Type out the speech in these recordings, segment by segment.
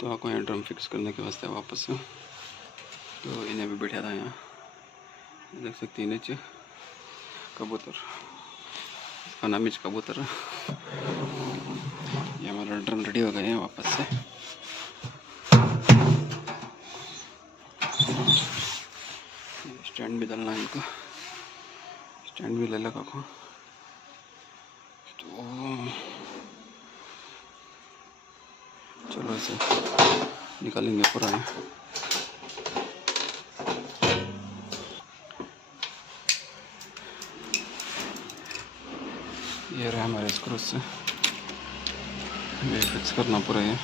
तो आपको यहाँ ड्रम फिक्स करने के वास्ते वापस से तो इन्हें भी बैठा था यहाँ देख सकते हैं नीचे कबूतर, इसका नाम कबूतर है। ये हमारा ड्रम रेडी हो गए हैं वापस से। स्टैंड भी डालना है इनको, स्टैंड भी ले लगा को तो चलो इसे निकालेंगे पूरा है। ये रहा हमारे स्क्रू से, ये फिक्स करना पूरा है।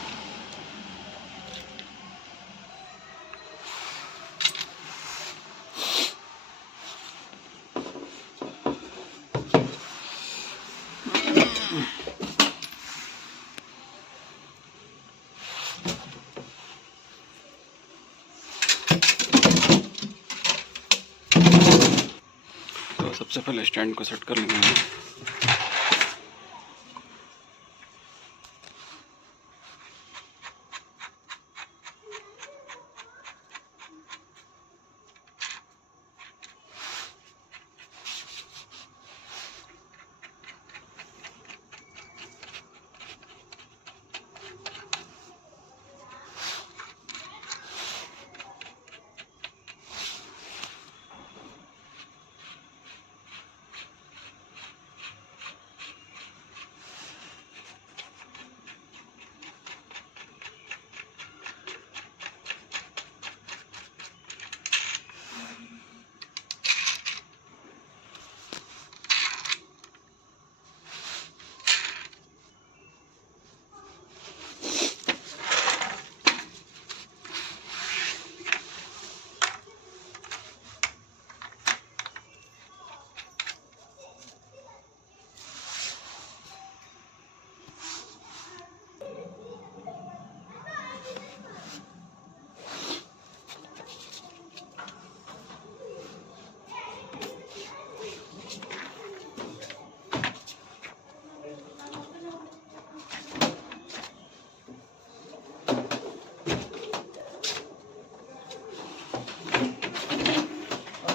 तो सबसे पहले स्टैंड को सेट कर लेंगे।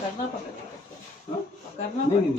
करना पड़ेगा, करना नहीं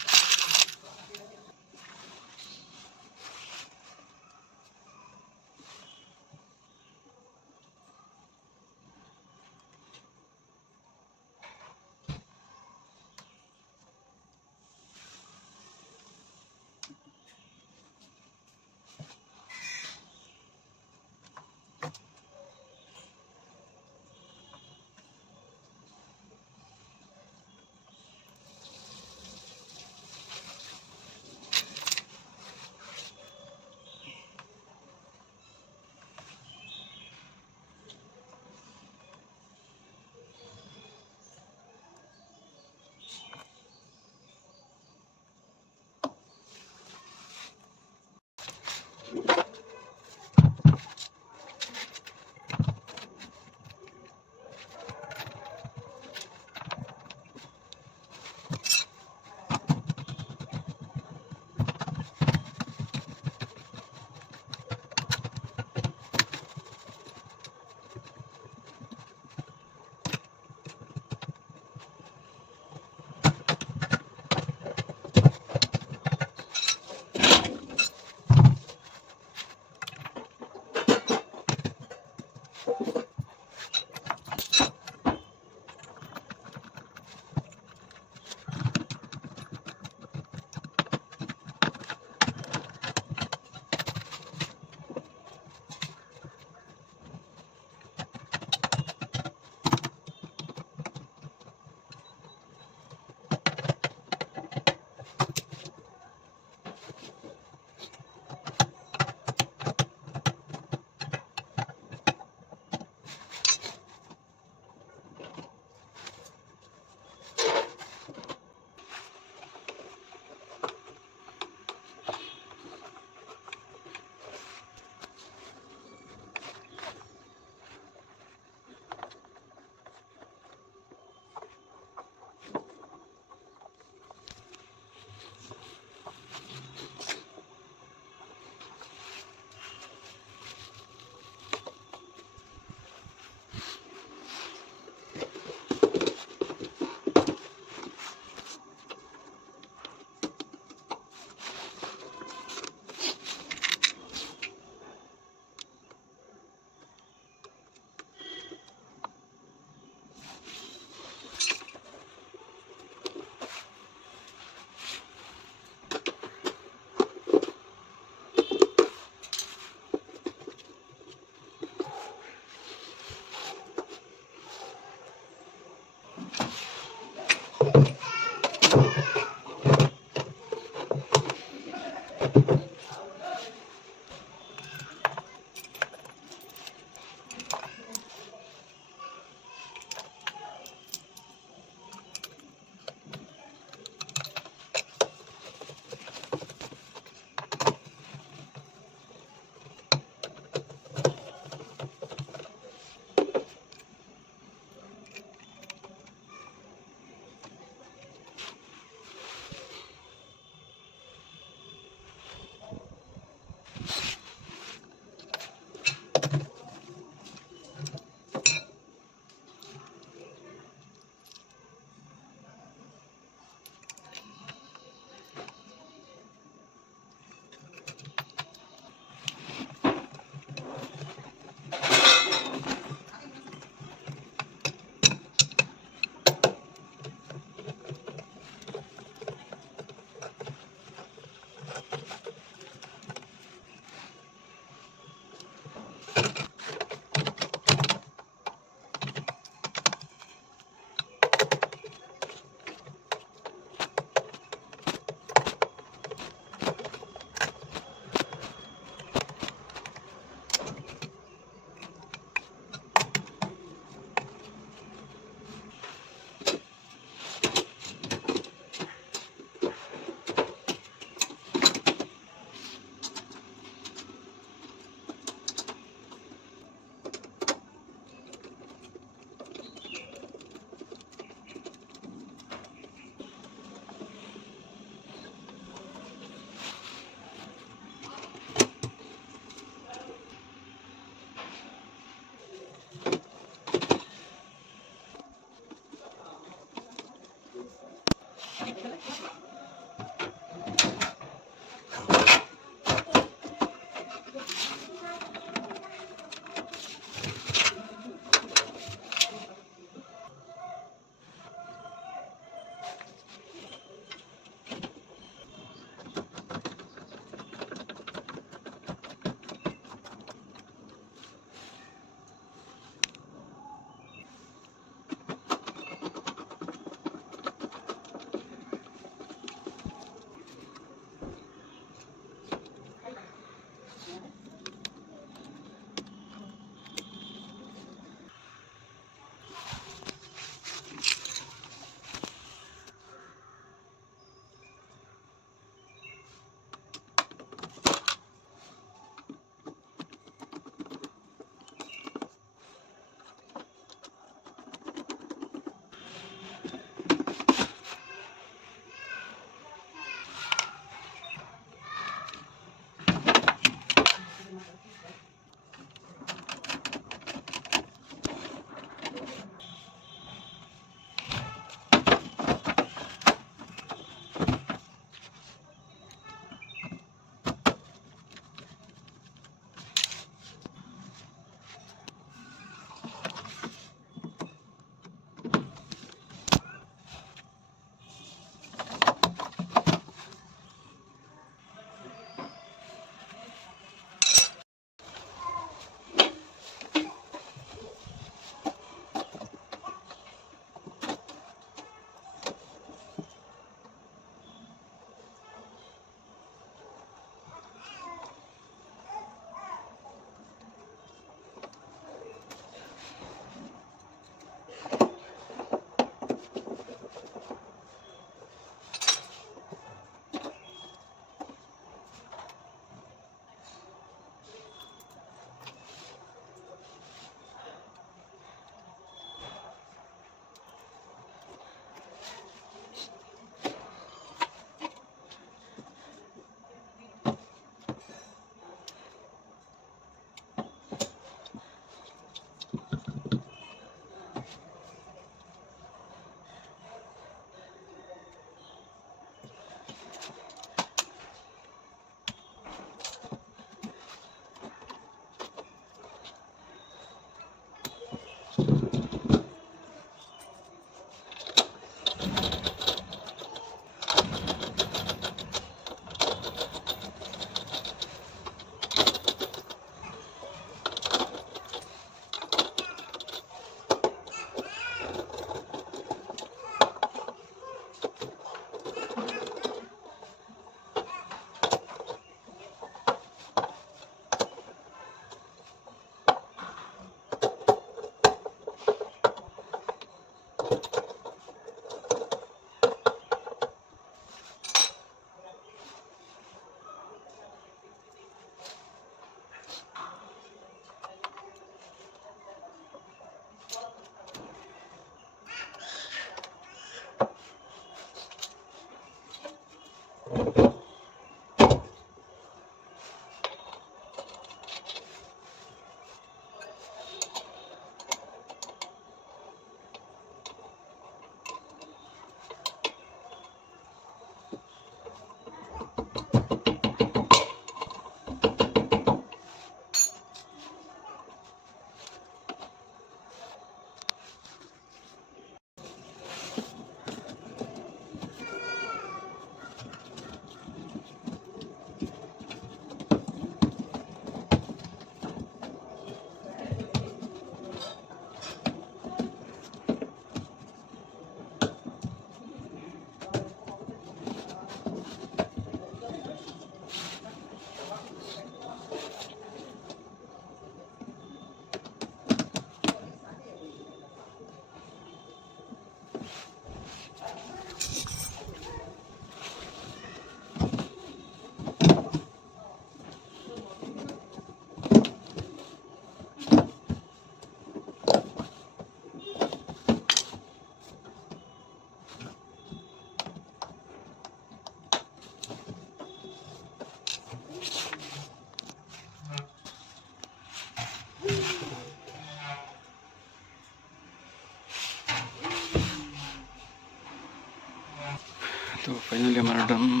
तो फाइनली हमारा ड्रम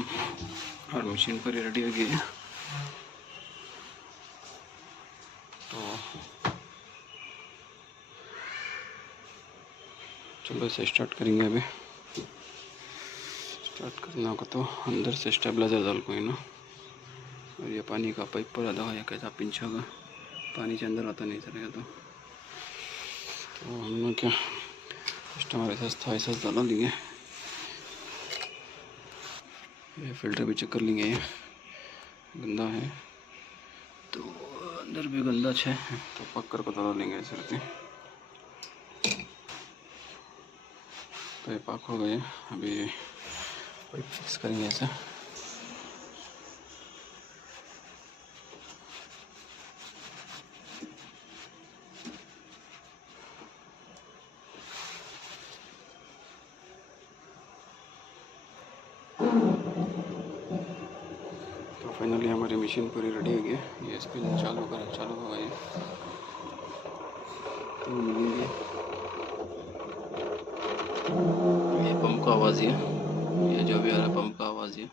और मशीन पूरी रेडी हो गई है। तो चलो इसे स्टार्ट करेंगे। अभी स्टार्ट करना होगा तो अंदर से स्टेबलाइजर डाल कोई ना, और ये पानी का पाइप पर आधा या कैसा पिंच होगा, पानी के अंदर आता नहीं चलेगा। तो हम लोग क्या कस्टमर ऐसा था ऐसा डाला लेंगे। ये फिल्टर भी चेक कर लेंगे, ये गंदा है तो अंदर भी गंदा है तो पकड़ को डाल लेंगे ऐसे करके। तो ये पाक हो गए, अभी पाइप फिक्स करेंगे ऐसे। तो फाइनली हमारी मशीन पूरी रेडी हो गई। ये स्पिन चालू होगा ये। तो ये पंप का आवाज़ है, ये जो भी आ रहा है पंप का आवाज़ है।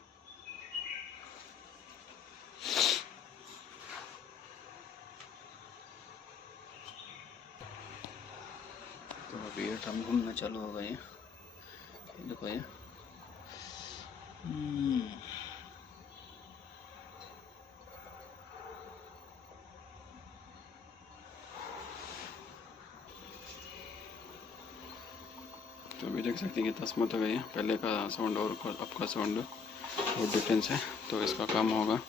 तो अभी ये ड्रम घूमना चालू होगा ये देखो ये। तो अभी देख सकते हैं कि 10 मिनट हो गई है। पहले का साउंड और अब का साउंड बहुत डिफरेंस है। तो इसका काम होगा